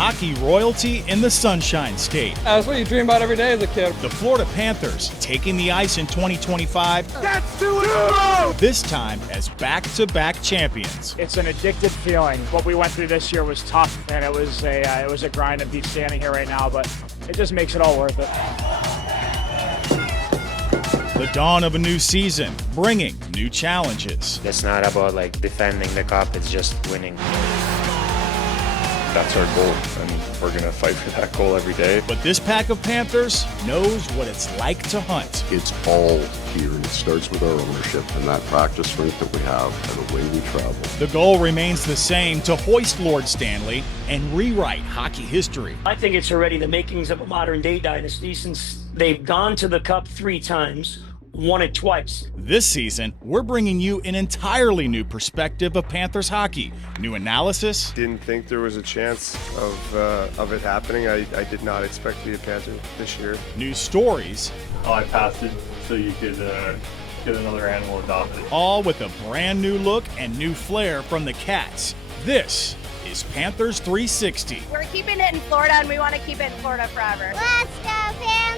hockey royalty in the Sunshine State. That's what you dream about every day as a kid. The Florida Panthers taking the ice in 2025. That's 2-0! This time as back-to-back champions. It's an addictive feeling. What we went through this year was tough, and it was a grind to be standing here right now, but it just makes it all worth it. The dawn of a new season, bringing new challenges. It's not about like defending the cup, it's just winning. That's our goal, and we're going to fight for that goal every day. But this pack of Panthers knows what it's like to hunt. It's all here, and it starts with our ownership and that practice rink that we have and the way we travel. The goal remains the same, to hoist Lord Stanley and rewrite hockey history. I think it's already the makings of a modern-day dynasty, since they've gone to the Cup 3 times, won it twice. This season, we're bringing you an entirely new perspective of Panthers hockey. New analysis. Didn't think there was a chance of it happening. I did not expect to be a Panther this year. New stories. I passed it so you could get another animal adopted. All with a brand new look and new flair from the Cats. This is Panthers 360. We're keeping it in Florida, and we want to keep it in Florida forever. Let's go Panthers!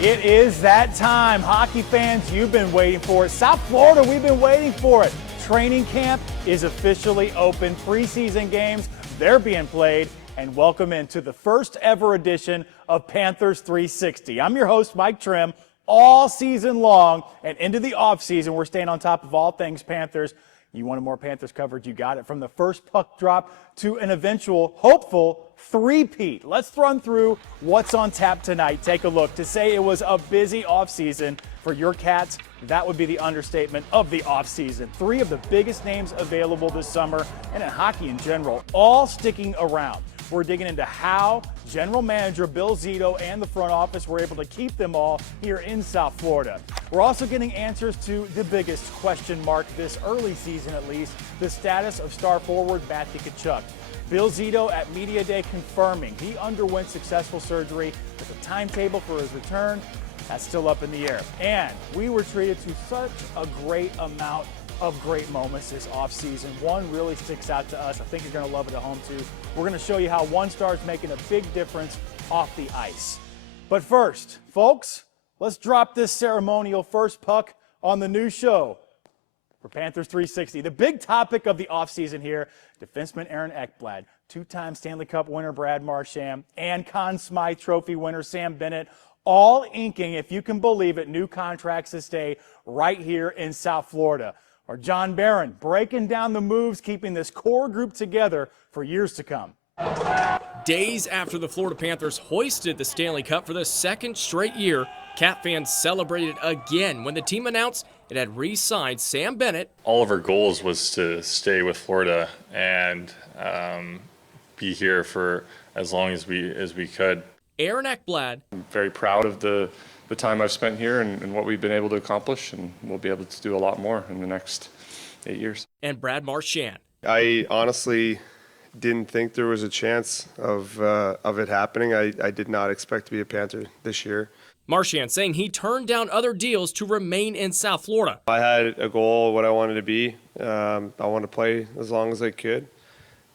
It is that time. Hockey fans, you've been waiting for it. South Florida, we've been waiting for it. Training camp is officially open. Preseason games, they're being played. And welcome into the first ever edition of Panthers 360. I'm your host, Mike Trim. All season long and into the offseason, we're staying on top of all things Panthers. You wanted more Panthers coverage, you got it. From the first puck drop to an eventual, hopeful three-peat. Let's run through what's on tap tonight. Take a look. To say it was a busy offseason for your Cats, that would be the understatement of the offseason. Three of the biggest names available this summer, and in hockey in general, all sticking around. We're digging into how General Manager Bill Zito and the front office were able to keep them all here in South Florida. We're also getting answers to the biggest question mark this early season, at least, the status of star forward Matthew Tkachuk. Bill Zito at Media Day confirming he underwent successful surgery, with a timetable for his return that's still up in the air. And we were treated to such a great amount of great moments this offseason. One really sticks out to us. I think you're going to love it at home too. We're going to show you how one star is making a big difference off the ice. But first, folks, let's drop this ceremonial first puck on the new show for Panthers 360. The big topic of the offseason here, defenseman Aaron Ekblad, two-time Stanley Cup winner Brad Marchand, and Conn Smythe Trophy winner Sam Bennett, all inking, if you can believe it, new contracts to stay right here in South Florida. Or John Barron breaking down the moves, keeping this core group together for years to come. Days after the Florida Panthers hoisted the Stanley Cup for the second straight year, Cat fans celebrated again when the team announced it had re-signed Sam Bennett. All of our goals was to stay with Florida and be here for as long as we could. Aaron Ekblad. I'm very proud of the time I've spent here and what we've been able to accomplish, and we'll be able to do a lot more in the next 8 years. And Brad Marchand. I honestly didn't think there was a chance of it happening. I did not expect to be a Panther this year. Marchand saying he turned down other deals to remain in South Florida. I had a goal, what I wanted to be. I wanted to play as long as I could.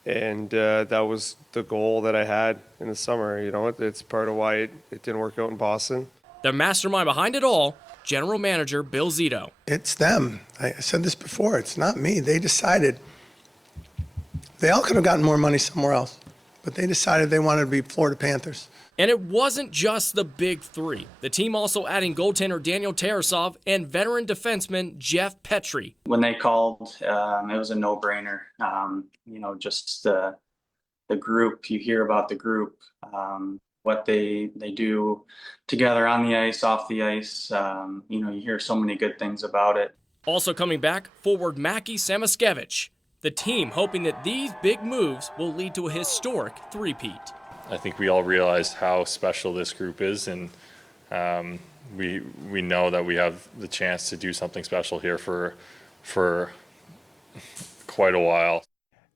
And that was the goal that I had in the summer. You know, it's part of why it didn't work out in Boston. The mastermind behind it all, General Manager Bill Zito. It's them. I said this before. It's not me. They decided. They all could have gotten more money somewhere else, but they decided they wanted to be Florida Panthers. And it wasn't just the big three. The team also adding goaltender Daniel Tarasov and veteran defenseman Jeff Petrie. When they called, it was a no-brainer. Just the group, you hear about the group, what they do together on the ice, off the ice. You hear so many good things about it. Also coming back, forward Mackie Samoskevich. The team hoping that these big moves will lead to a historic three-peat. I think we all realized how special this group is, and we know that we have the chance to do something special here for quite a while.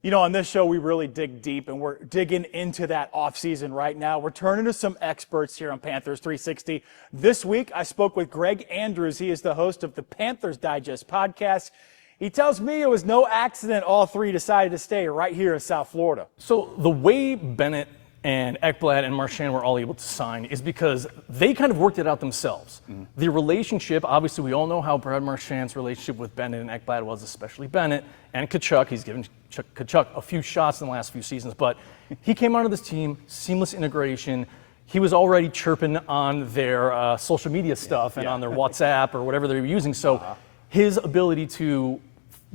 You know, on this show, we really dig deep, and we're digging into that offseason right now. We're turning to some experts here on Panthers 360. This week, I spoke with Greg Andrews. He is the host of the Panthers Digest podcast. He tells me it was no accident all three decided to stay right here in South Florida. So the way Bennett and Ekblad and Marchand were all able to sign is because they kind of worked it out themselves. The relationship, obviously we all know how Brad Marchand's relationship with Bennett and Ekblad was, especially Bennett and Tkachuk. He's given Tkachuk a few shots in the last few seasons, but he came onto this team, seamless integration. He was already chirping on their social media stuff and on their WhatsApp or whatever they were using. So his ability to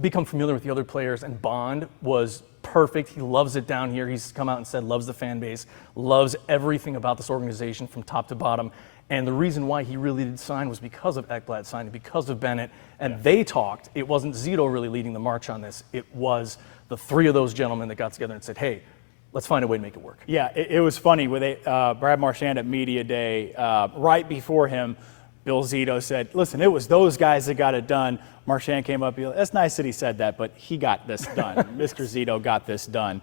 become familiar with the other players and bond was perfect. He loves it down here. He's come out and said loves the fan base, loves everything about this organization from top to bottom. And the reason why he really did sign was because of Ekblad signing, because of Bennett. And they talked. It wasn't Zito really leading the march on this. It was the three of those gentlemen that got together and said, hey, let's find a way to make it work. Yeah, it was funny with Brad Marchand at Media Day. Right before him, Bill Zito said, listen, it was those guys that got it done. Marchand came up, that's nice that he said that, but he got this done. Mr. Zito got this done.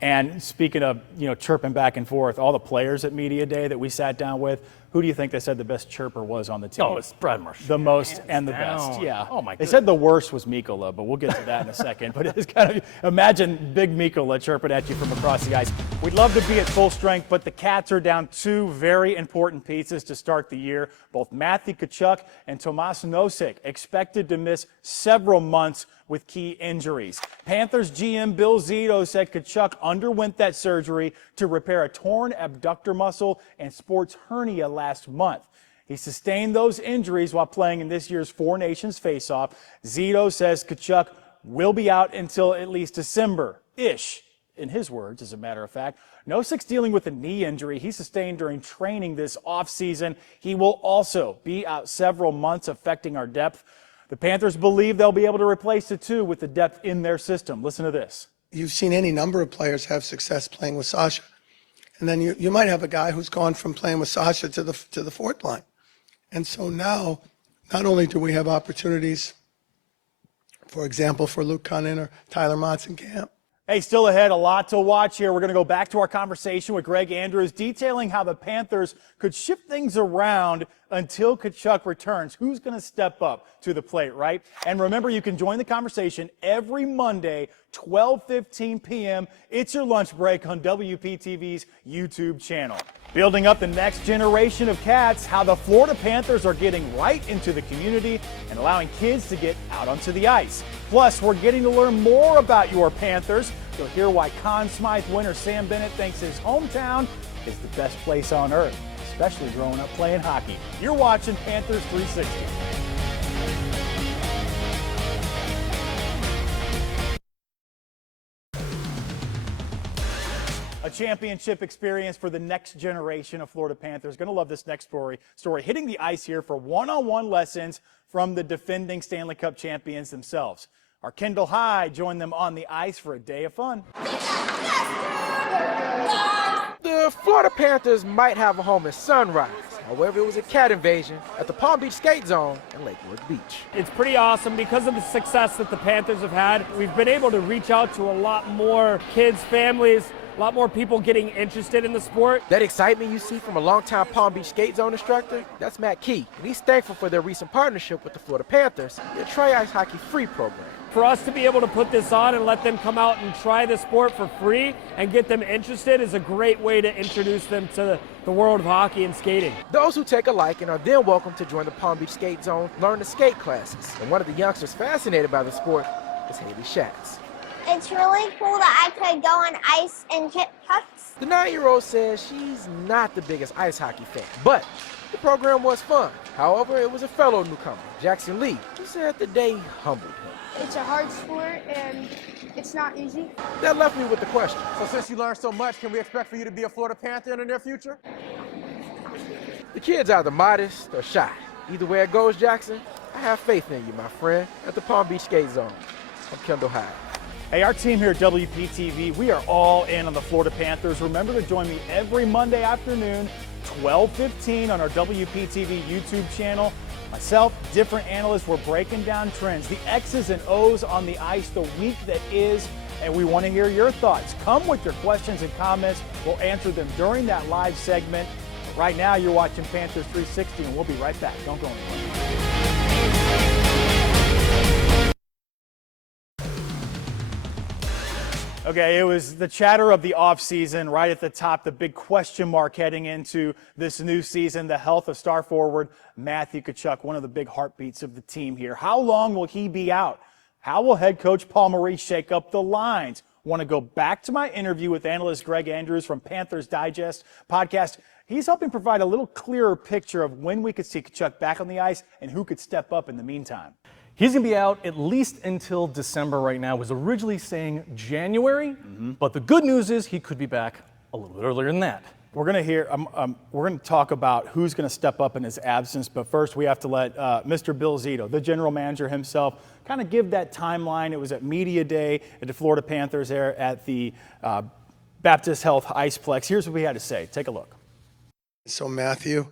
And speaking of, chirping back and forth, all the players at Media Day that we sat down with, who do you think they said the best chirper was on the team? Oh, it's Brad Marchand. The most and the best, yeah. Oh, my They goodness. said the worst was Mikkola, but we'll get to that in a second. But it's kind of, imagine big Mikkola chirping at you from across the ice. We'd love to be at full strength, but the Cats are down two very important pieces to start the year. Both Matthew Tkachuk and Tomas Nosek expected to miss several months with key injuries. Panthers GM Bill Zito said Tkachuk underwent that surgery to repair a torn abductor muscle and sports hernia last month. He sustained those injuries while playing in this year's Four Nations face-off. Zito says Tkachuk will be out until at least December-ish, in his words, as a matter of fact. Nosek's dealing with a knee injury he sustained during training this offseason. He will also be out several months, affecting our depth. The Panthers believe they'll be able to replace the two with the depth in their system. Listen to this. You've seen any number of players have success playing with Sasha. And then you might have a guy who's gone from playing with Sasha to the fourth line. And so now, not only do we have opportunities, for example, for Luke Conn or Tyler Motsenkamp. Hey, still ahead, a lot to watch here. We're going to go back to our conversation with Greg Andrews, detailing how the Panthers could shift things around until Tkachuk returns. Who's going to step up to the plate, right? And remember, you can join the conversation every Monday, 12:15 p.m. It's your lunch break on WPTV's YouTube channel. Building up the next generation of Cats, how the Florida Panthers are getting right into the community and allowing kids to get out onto the ice. Plus, we're getting to learn more about your Panthers. You'll hear why Conn Smythe winner Sam Bennett thinks his hometown is the best place on earth, especially growing up playing hockey. You're watching Panthers 360. A championship experience for the next generation of Florida Panthers. Going to love this next story. Hitting the ice here for one-on-one lessons from the defending Stanley Cup champions themselves. Our Kendall Hyde joined them on the ice for a day of fun. The Florida Panthers might have a home at Sunrise. However, it was a cat invasion at the Palm Beach Skate Zone in Lakewood Beach. It's pretty awesome because of the success that the Panthers have had. We've been able to reach out to a lot more kids, families, a lot more people getting interested in the sport. That excitement you see from a longtime Palm Beach Skate Zone instructor, that's Matt Key. And he's thankful for their recent partnership with the Florida Panthers, the Try Ice Hockey Free program. For us to be able to put this on and let them come out and try the sport for free and get them interested is a great way to introduce them to the world of hockey and skating. Those who take a liking are then welcome to join the Palm Beach Skate Zone, learn the skate classes. And one of the youngsters fascinated by the sport is Haley Schatz. It's really cool that I could go on ice and hit pucks. The 9-year-old says she's not the biggest ice hockey fan, but the program was fun. However, it was a fellow newcomer, Jackson Lee, who said the day humbled him. It's a hard sport and it's not easy. That left me with the question. So since you learned so much, can we expect for you to be a Florida Panther in the near future? The kid's either modest or shy. Either way it goes, Jackson, I have faith in you, my friend, at the Palm Beach Skate Zone. I'm Kendall Hyde. Hey, our team here at WPTV, we are all in on the Florida Panthers. Remember to join me every Monday afternoon, 12:15 on our WPTV YouTube channel. Myself, different analysts, we're breaking down trends, the X's and O's on the ice, the week that is, and we want to hear your thoughts. Come with your questions and comments. We'll answer them during that live segment. Right now, you're watching Panthers 360, and we'll be right back. Don't go anywhere. Okay, it was the chatter of the offseason right at the top, the big question mark heading into this new season, the health of star forward Matthew Tkachuk, one of the big heartbeats of the team here. How long will he be out? How will head coach Paul Maurice shake up the lines? Want to go back to my interview with analyst Greg Andrews from Panthers Digest podcast. He's helping provide a little clearer picture of when we could see Tkachuk back on the ice and who could step up in the meantime. He's going to be out at least until December right now. Was originally saying January, but the good news is he could be back a little bit earlier than that. We're going to hear. We're going to talk about who's going to step up in his absence, but first we have to let Mr. Bill Zito, the general manager himself, kind of give that timeline. It was at Media Day at the Florida Panthers there at the Baptist Health Iceplex. Here's what we had to say. Take a look. So Matthew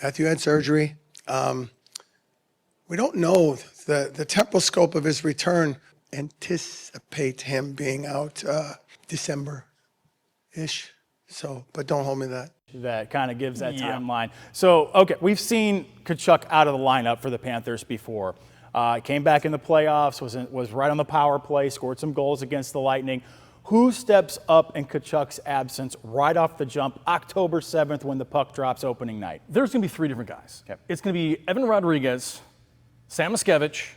had surgery. We don't know the temporal scope of his return. Anticipate him being out December-ish. So, but don't hold me to that. That kind of gives that timeline. So, okay, we've seen Tkachuk out of the lineup for the Panthers before. Came back in the playoffs, was right on the power play, scored some goals against the Lightning. Who steps up in Tkachuk's absence right off the jump, October 7th when the puck drops opening night? There's going to be three different guys. Okay. It's going to be Evan Rodriguez, Sam Miskevich,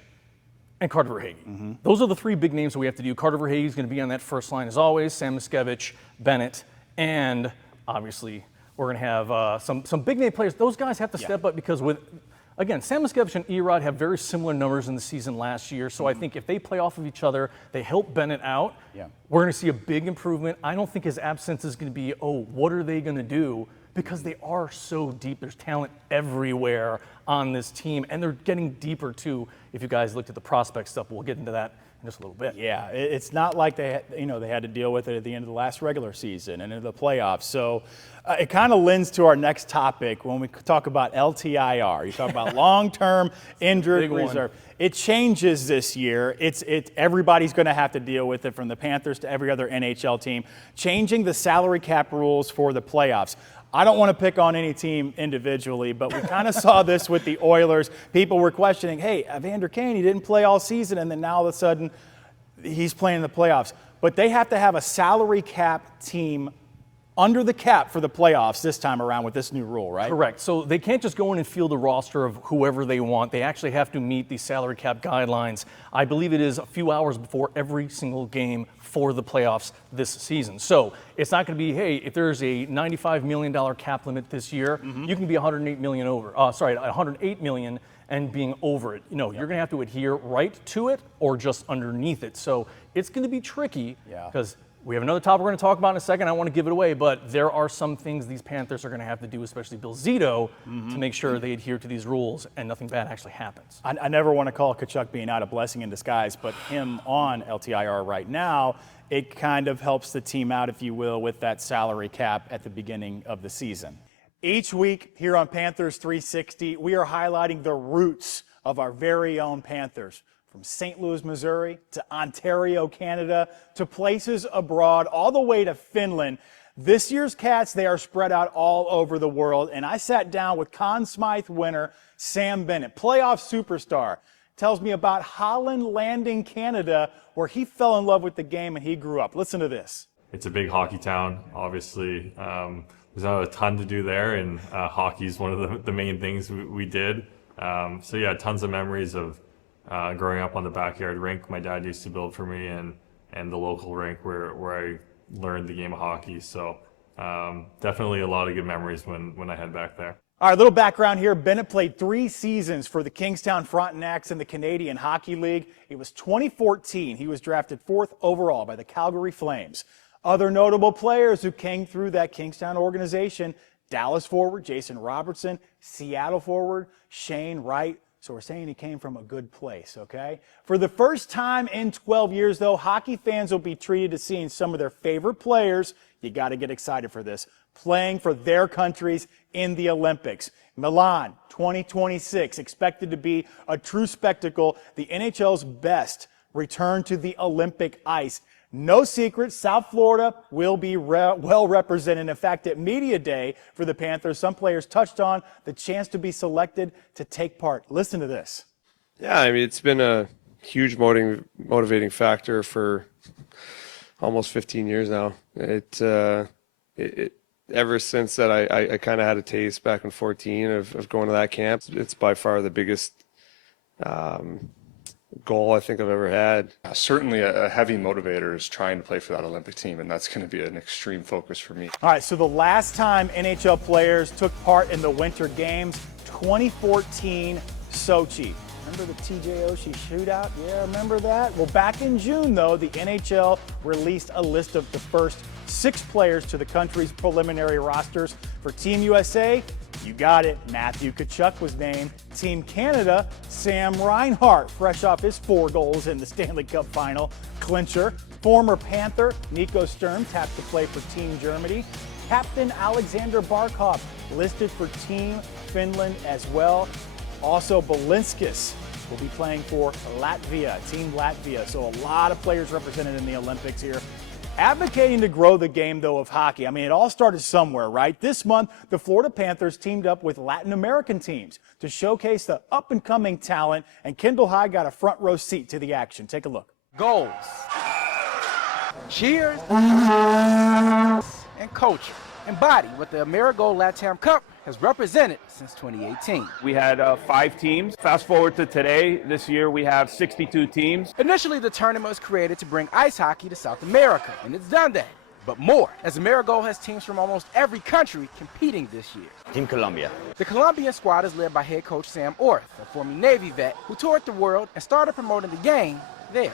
and Carter Verhaeghe. Those are the three big names that we have to do. Carter Verhaeghe is going to be on that first line as always, Sam Miskevich, Bennett, and obviously we're going to have some big name players. Those guys have to step up because again, Sam Miskevich and Erod have very similar numbers in the season last year, so I think if they play off of each other, they help Bennett out, we're going to see a big improvement. I don't think his absence is going to be, what are they going to do? Because they are so deep. There's talent everywhere on this team, and they're getting deeper too. If you guys looked at the prospect stuff, we'll get into that in just a little bit. Yeah, it's not like they had to deal with it at the end of the last regular season and into the playoffs. So it kind of lends to our next topic when we talk about LTIR. You talk about long-term injured reserve. It changes this year. Everybody's going to have to deal with it, from the Panthers to every other NHL team. Changing the salary cap rules for the playoffs. I don't want to pick on any team individually, but we kind of saw this with the Oilers. People were questioning, hey, Evander Kane, he didn't play all season, and then now all of a sudden he's playing in the playoffs. But they have to have a salary cap team under the cap for the playoffs this time around with this new rule, right? Correct. So they can't just go in and field a roster of whoever they want. They actually have to meet the salary cap guidelines. I believe it is a few hours before every single game for the playoffs this season. So it's not going to be, hey, if there's a $95 million cap limit this year, you can be $108 million and being over it. You're going to have to adhere right to it or just underneath it. So it's going to be tricky because we have another topic we're going to talk about in a second. I don't want to give it away, but there are some things these Panthers are going to have to do, especially Bill Zito, to make sure they adhere to these rules and nothing bad actually happens. I never want to call Tkachuk being out a blessing in disguise, but him on LTIR right now, it kind of helps the team out, if you will, with that salary cap at the beginning of the season. Each week here on Panthers 360, we are highlighting the roots of our very own Panthers. From St. Louis, Missouri, to Ontario, Canada, to places abroad, all the way to Finland. This year's Cats, they are spread out all over the world, and I sat down with Conn Smythe winner Sam Bennett, playoff superstar. Tells me about Holland Landing, Canada, where he fell in love with the game and he grew up. Listen to this. It's a big hockey town, obviously. There's not a ton to do there, and hockey is one of the main things we did. So yeah, tons of memories of growing up on the backyard rink my dad used to build for me, and the local rink where I learned the game of hockey. So definitely a lot of good memories when I head back there. All right, little background here. Bennett played 3 seasons for the Kingstown Frontenacs in the Canadian Hockey League. It was 2014. He was drafted 4th overall by the Calgary Flames. Other notable players who came through that Kingstown organization: Dallas forward Jason Robertson, Seattle forward Shane Wright. So we're saying he came from a good place, okay? For the first time in 12 years, though, hockey fans will be treated to seeing some of their favorite players, you got to get excited for this, playing for their countries in the Olympics. Milan 2026, expected to be a true spectacle. The NHL's best return to the Olympic ice. No secret, South Florida will be well represented. In fact, at Media Day for the Panthers, some players touched on the chance to be selected to take part. Listen to this. Yeah, I mean, it's been a huge motivating factor for almost 15 years now. Ever since that, I kind of had a taste back in 14 of going to that camp. It's by far the biggest goal I think I've ever had. Certainly a heavy motivator is trying to play for that Olympic team, and that's going to be an extreme focus for me. All right, so the last time NHL players took part in the Winter Games, 2014 Sochi. Remember the TJ Oshie shootout? Yeah, remember that? Well, back in June, though, the NHL released a list of the first 6 players to the country's preliminary rosters. For Team USA, you got it, Matthew Tkachuk was named. Team Canada, Sam Reinhart, fresh off his 4 goals in the Stanley Cup final clincher. Former Panther Nico Sturm tapped to play for Team Germany. Captain Alexander Barkov listed for Team Finland as well. Also, Balinskis will be playing for Latvia, Team Latvia. So a lot of players represented in the Olympics here. Advocating to grow the game, though, of hockey. I mean, it all started somewhere, right? This month, the Florida Panthers teamed up with Latin American teams to showcase the up-and-coming talent, and Kendall High got a front-row seat to the action. Take a look. Goals, cheers, and culture embody what the Amerigol Latam Cup has represented since 2018. We had 5 teams. Fast forward to today, this year we have 62 teams. Initially, the tournament was created to bring ice hockey to South America, and it's done that. But more, as Amerigol has teams from almost every country competing this year. Team Colombia. The Colombian squad is led by head coach Sam Orth, a former Navy vet who toured the world and started promoting the game there.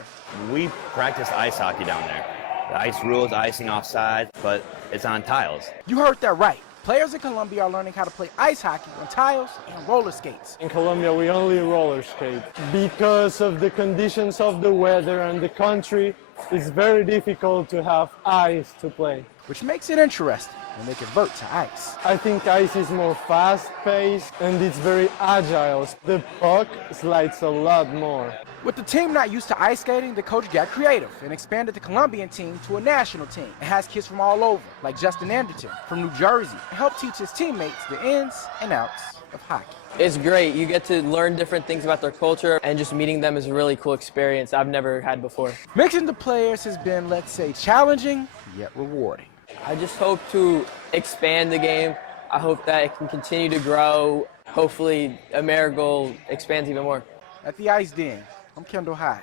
We practice ice hockey down there. The ice rules, icing offside, but it's on tiles. You heard that right. Players in Colombia are learning how to play ice hockey on tiles and roller skates. In Colombia, we only roller skate. Because of the conditions of the weather and the country, it's very difficult to have ice to play. Which makes it interesting when they convert to ice. I think ice is more fast-paced and it's very agile. The puck slides a lot more. With the team not used to ice skating, the coach got creative and expanded the Colombian team to a national team. It has kids from all over, like Justin Anderton from New Jersey, and help teach his teammates the ins and outs of hockey. It's great. You get to learn different things about their culture, and just meeting them is a really cool experience I've never had before. Mixing the players has been, let's say, challenging, yet rewarding. I just hope to expand the game. I hope that it can continue to grow. Hopefully, Amerigol expands even more. At the Ice Den, I'm Kendall High.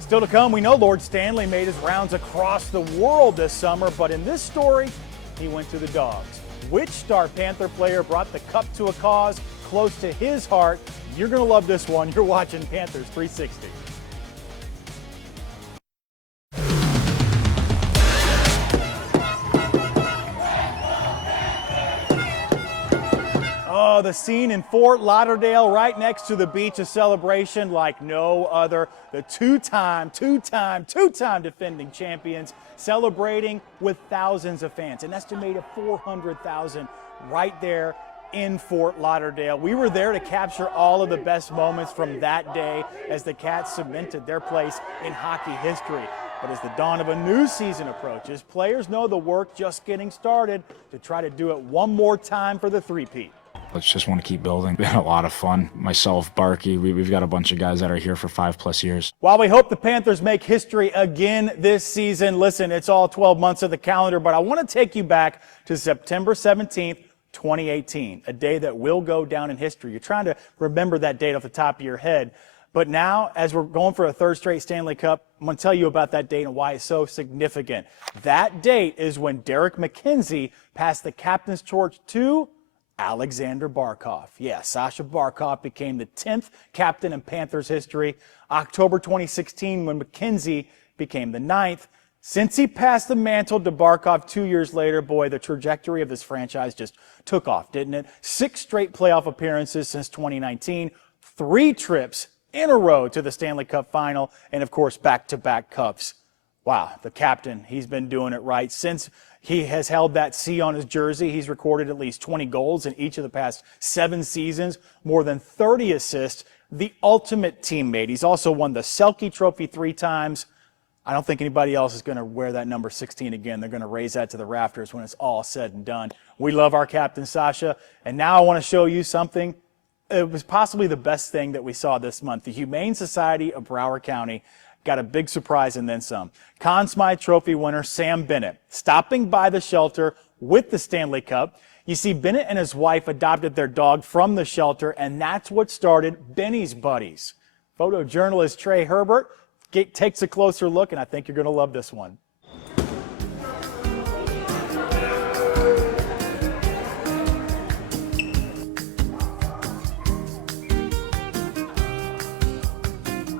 Still to come, we know Lord Stanley made his rounds across the world this summer, but in this story, he went to the Dogs. Which star Panther player brought the cup to a cause close to his heart? You're going to love this one. You're watching Panthers 360. Oh, the scene in Fort Lauderdale right next to the beach, a celebration like no other. The two-time defending champions celebrating with thousands of fans, an estimated 400,000 right there in Fort Lauderdale. We were there to capture all of the best moments from that day as the Cats cemented their place in hockey history. But as the dawn of a new season approaches, players know the work just getting started to try to do it one more time for the three-peat. Let's just want to keep building. It's been a lot of fun. Myself, Barky, we've got a bunch of guys that are here for 5+ years. While we hope the Panthers make history again this season, listen, it's all 12 months of the calendar, but I want to take you back to September 17th, 2018, a day that will go down in history. You're trying to remember that date off the top of your head. But now, as we're going for a third straight Stanley Cup, I'm going to tell you about that date and why it's so significant. That date is when Derek McKenzie passed the captain's torch to Alexander Barkov. Yeah, Sasha Barkov became the 10th captain in Panthers history. October 2016 when McKenzie became the 9th. Since he passed the mantle to Barkov 2 years later, boy, the trajectory of this franchise just took off, didn't it? 6 straight playoff appearances since 2019, 3 trips in a row to the Stanley Cup final, and of course, back-to-back cups. Wow, the captain, he's been doing it right. Since he has held that C on his jersey, he's recorded at least 20 goals in each of the past 7 seasons, more than 30 assists, the ultimate teammate. He's also won the Selke Trophy 3 times. I don't think anybody else is going to wear that number 16 again. They're going to raise that to the rafters when it's all said and done. We love our captain, Sasha. And now I want to show you something. It was possibly the best thing that we saw this month. The Humane Society of Broward County got a big surprise and then some. Conn Smythe Trophy winner Sam Bennett stopping by the shelter with the Stanley Cup. You see, Bennett and his wife adopted their dog from the shelter, and that's what started Benny's Buddies. Photojournalist Trey Herbert takes a closer look, and I think you're going to love this one.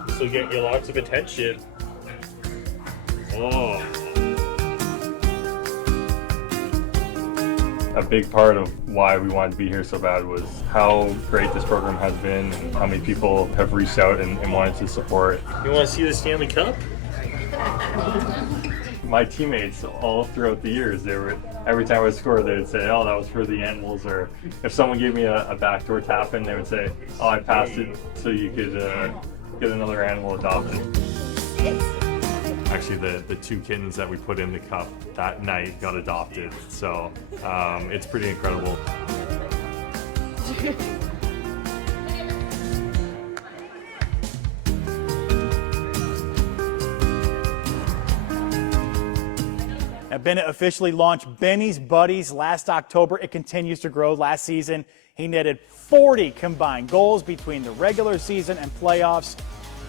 This will get you lots of attention. Oh. A big part of why we wanted to be here so bad was how great this program has been and how many people have reached out and wanted to support. You want to see the Stanley Cup? My teammates all throughout the years, every time I would score, they would say, oh, that was for the animals. Or if someone gave me a backdoor tap in, they would say, oh, I passed it so you could get another animal adopted. Actually, the two kittens that we put in the cup that night got adopted, so it's pretty incredible. Now, Bennett officially launched Benny's Buddies last October. It continues to grow. Last season, he netted 40 combined goals between the regular season and playoffs.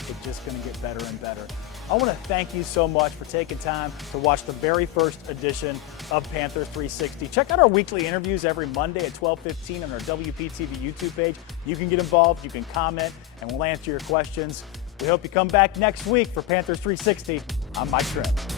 It's just going to get better and better. I want to thank you so much for taking time to watch the very first edition of Panthers 360. Check out our weekly interviews every Monday at 12:15 on our WPTV YouTube page. You can get involved, you can comment, and we'll answer your questions. We hope you come back next week for Panthers 360. I'm Mike Trent.